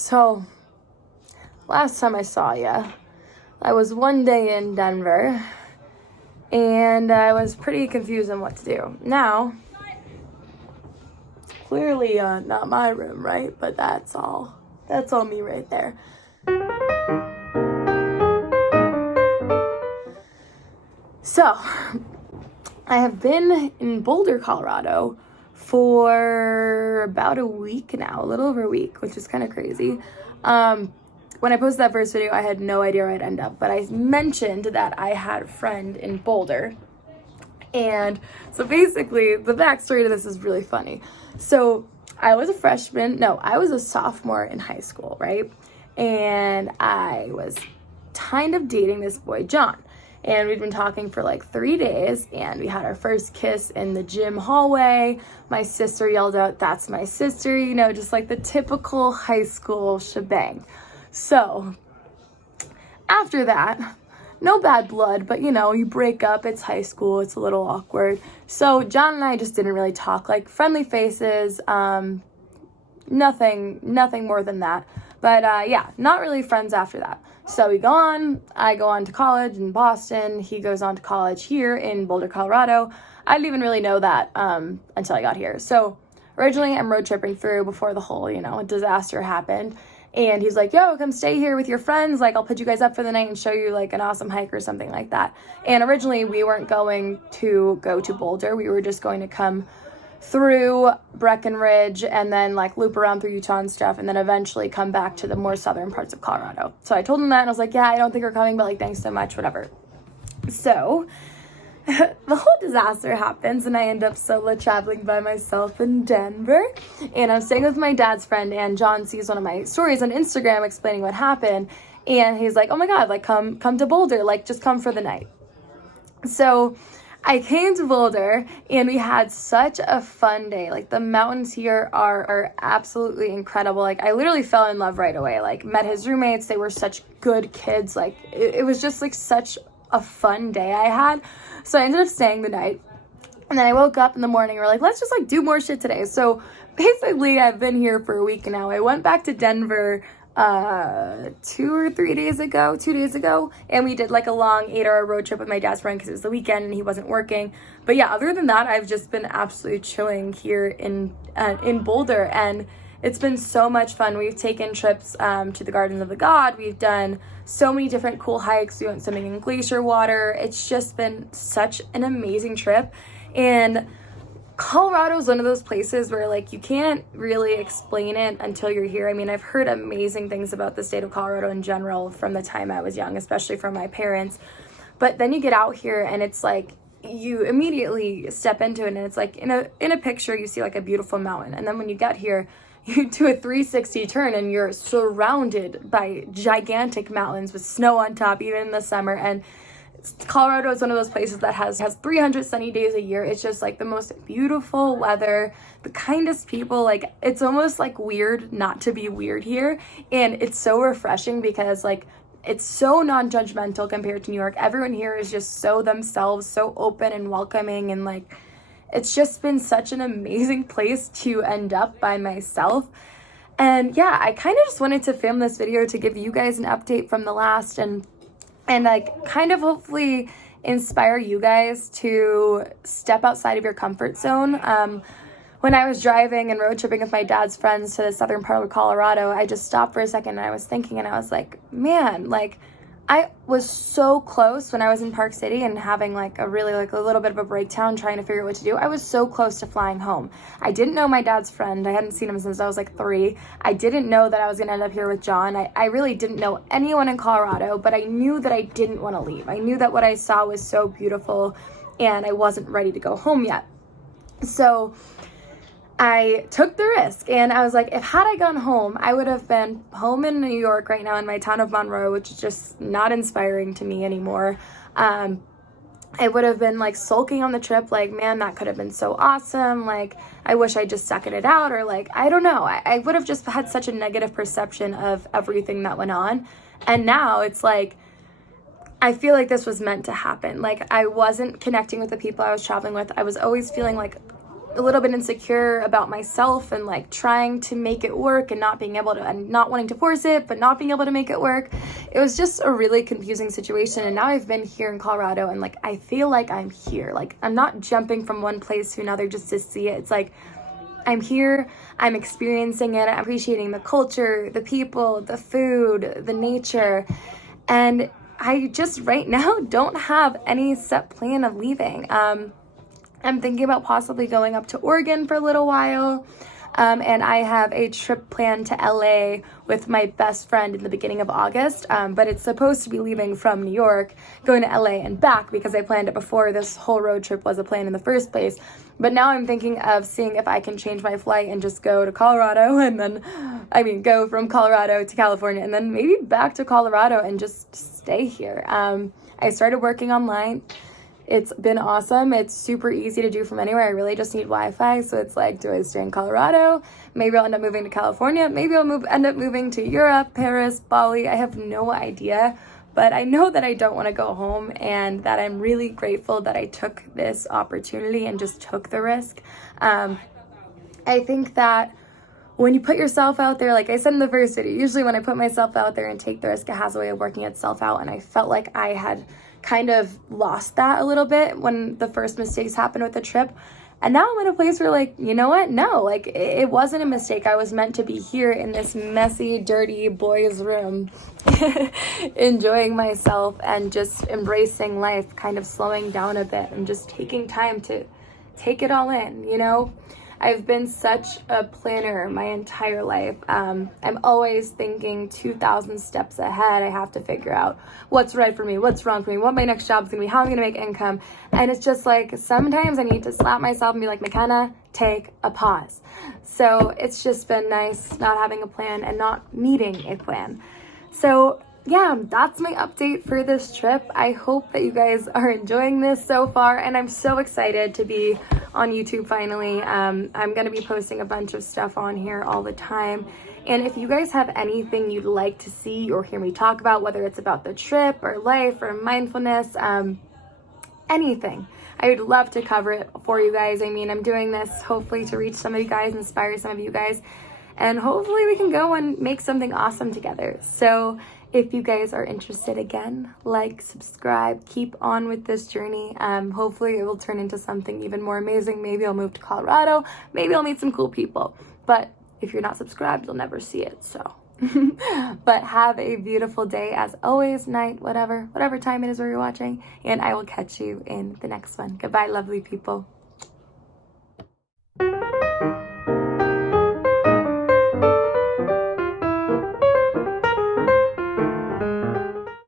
So, last time I saw ya, I was one day in Denver, and I was pretty confused on what to do. Now, it's clearly not my room, right? But that's all me right there. So, I have been in Boulder, Colorado for about a week now, a little over a week, which is kind of crazy. When I posted that first video, I had no idea where I'd end up, but I mentioned that I had a friend in Boulder. And so basically, the backstory to this is really funny. So I was a sophomore in high school, right? And I was kind of dating this boy, John. And we'd been talking for like 3 days, and we had our first kiss in the gym hallway. My sister yelled out, "That's my sister," just like the typical high school shebang. So after that, no bad blood, but you break up, it's high school, it's a little awkward. So John and I just didn't really talk, like friendly faces, nothing more than that. But not really friends after that. So I go on to college in Boston, he goes on to college here in Boulder, Colorado. I didn't even really know that until I got here. So originally I'm road tripping through before the whole, disaster happened. And he's like, "Yo, come stay here with your friends. Like, I'll put you guys up for the night and show you like an awesome hike or something like that." And originally we weren't going to go to Boulder. We were just going to come through Breckenridge and then like loop around through Utah and stuff, and then eventually come back to the more southern parts of Colorado. So I told him that, and I was like, "Yeah, I don't think we're coming, but like, thanks so much, whatever." So the whole disaster happens, and I end up solo traveling by myself in Denver, and I'm staying with my dad's friend, and John sees one of my stories on Instagram explaining what happened, and he's like, "Oh my god, like come to Boulder, like just come for the night." So I came to Boulder, and we had such a fun day. Like, the mountains here are absolutely incredible. Like, I literally fell in love right away. Like, met his roommates. They were such good kids. Like, it was just, like, such a fun day I had. So I ended up staying the night. And then I woke up in the morning, and we're like, let's just, like, do more shit today. So basically, I've been here for a week now. I went back to Denver 2 days ago, and we did like a long 8-hour road trip with my dad's friend because it was the weekend and he wasn't working. But yeah, other than that, I've just been absolutely chilling here in Boulder, and it's been so much fun. We've taken trips to the Gardens of the God. We've done so many different cool hikes. We went swimming in glacier water. It's just been such an amazing trip. And Colorado is one of those places where like you can't really explain it until you're here. I mean, I've heard amazing things about the state of Colorado in general from the time I was young, especially from my parents. But then you get out here and it's like you immediately step into it, and it's like in a picture you see like a beautiful mountain, and then when you get here you do a 360 turn and you're surrounded by gigantic mountains with snow on top even in the summer. And Colorado is one of those places that has 300 sunny days a year. It's just like the most beautiful weather, the kindest people. Like, it's almost like weird not to be weird here, and it's so refreshing because like it's so non-judgmental compared to New York. Everyone here is just so themselves, so open and welcoming, and like it's just been such an amazing place to end up by myself. And yeah, I kind of just wanted to film this video to give you guys an update from the last, and like kind of hopefully inspire you guys to step outside of your comfort zone. When I was driving and road tripping with my dad's friends to the southern part of Colorado, I just stopped for a second and I was thinking, and I was like, man, like I was so close when I was in Park City and having like a little bit of a breakdown trying to figure out what to do. I was so close to flying home. I didn't know my dad's friend. I hadn't seen him since I was like 3. I didn't know that I was gonna end up here with John. I really didn't know anyone in Colorado, but I knew that I didn't want to leave. I knew that what I saw was so beautiful and I wasn't ready to go home yet. So I took the risk, and I was like, if had I gone home, I would have been home in New York right now in my town of Monroe, which is just not inspiring to me anymore. I would have been like sulking on the trip, like, man, that could have been so awesome. Like, I wish I just stuck it out, or like, I don't know. I would have just had such a negative perception of everything that went on. And now it's like, I feel like this was meant to happen. Like, I wasn't connecting with the people I was traveling with. I was always feeling like a little bit insecure about myself and like trying to make it work and not being able to, and not wanting to force it, but not being able to make it work. It was just a really confusing situation. And now I've been here in Colorado and like, I feel like I'm here. Like I'm not jumping from one place to another just to see it. It's like, I'm here, I'm experiencing it, I'm appreciating the culture, the people, the food, the nature. And I just right now don't have any set plan of leaving. I'm thinking about possibly going up to Oregon for a little while. And I have a trip planned to LA with my best friend in the beginning of August. But it's supposed to be leaving from New York, going to LA and back because I planned it before this whole road trip was a plan in the first place. But now I'm thinking of seeing if I can change my flight and just go to Colorado and then, go from Colorado to California and then maybe back to Colorado and just stay here. I started working online. It's been awesome. It's super easy to do from anywhere. I really just need Wi-Fi. So it's like, do I stay in Colorado? Maybe I'll end up moving to California. Maybe I'll end up moving to Europe, Paris, Bali. I have no idea. But I know that I don't want to go home and that I'm really grateful that I took this opportunity and just took the risk. I think that when you put yourself out there, like I said in the first video, usually when I put myself out there and take the risk, it has a way of working itself out. And I felt like I had kind of lost that a little bit when the first mistakes happened with the trip. And now I'm in a place where like, you know what? No, like it wasn't a mistake. I was meant to be here in this messy, dirty boys' room, enjoying myself and just embracing life, kind of slowing down a bit and just taking time to take it all in, you know? I've been such a planner my entire life. I'm always thinking 2,000 steps ahead. I have to figure out what's right for me, what's wrong for me, what my next job's gonna be, how I'm gonna make income. And it's just like, sometimes I need to slap myself and be like, McKenna, take a pause. So it's just been nice not having a plan and not needing a plan. So yeah, that's my update for this trip. I hope that you guys are enjoying this so far, and I'm so excited to be on YouTube finally. I'm going to be posting a bunch of stuff on here all the time, and if you guys have anything you'd like to see or hear me talk about, whether it's about the trip or life or mindfulness, anything, I would love to cover it for you guys. I mean, I'm doing this hopefully to reach some of you guys, inspire some of you guys, and hopefully we can go and make something awesome together. So if you guys are interested, again, like, subscribe, keep on with this journey. Hopefully it will turn into something even more amazing. Maybe I'll move to Colorado. Maybe I'll meet some cool people. But if you're not subscribed, you'll never see it. So, but have a beautiful day as always, night, whatever time it is where you're watching. And I will catch you in the next one. Goodbye, lovely people.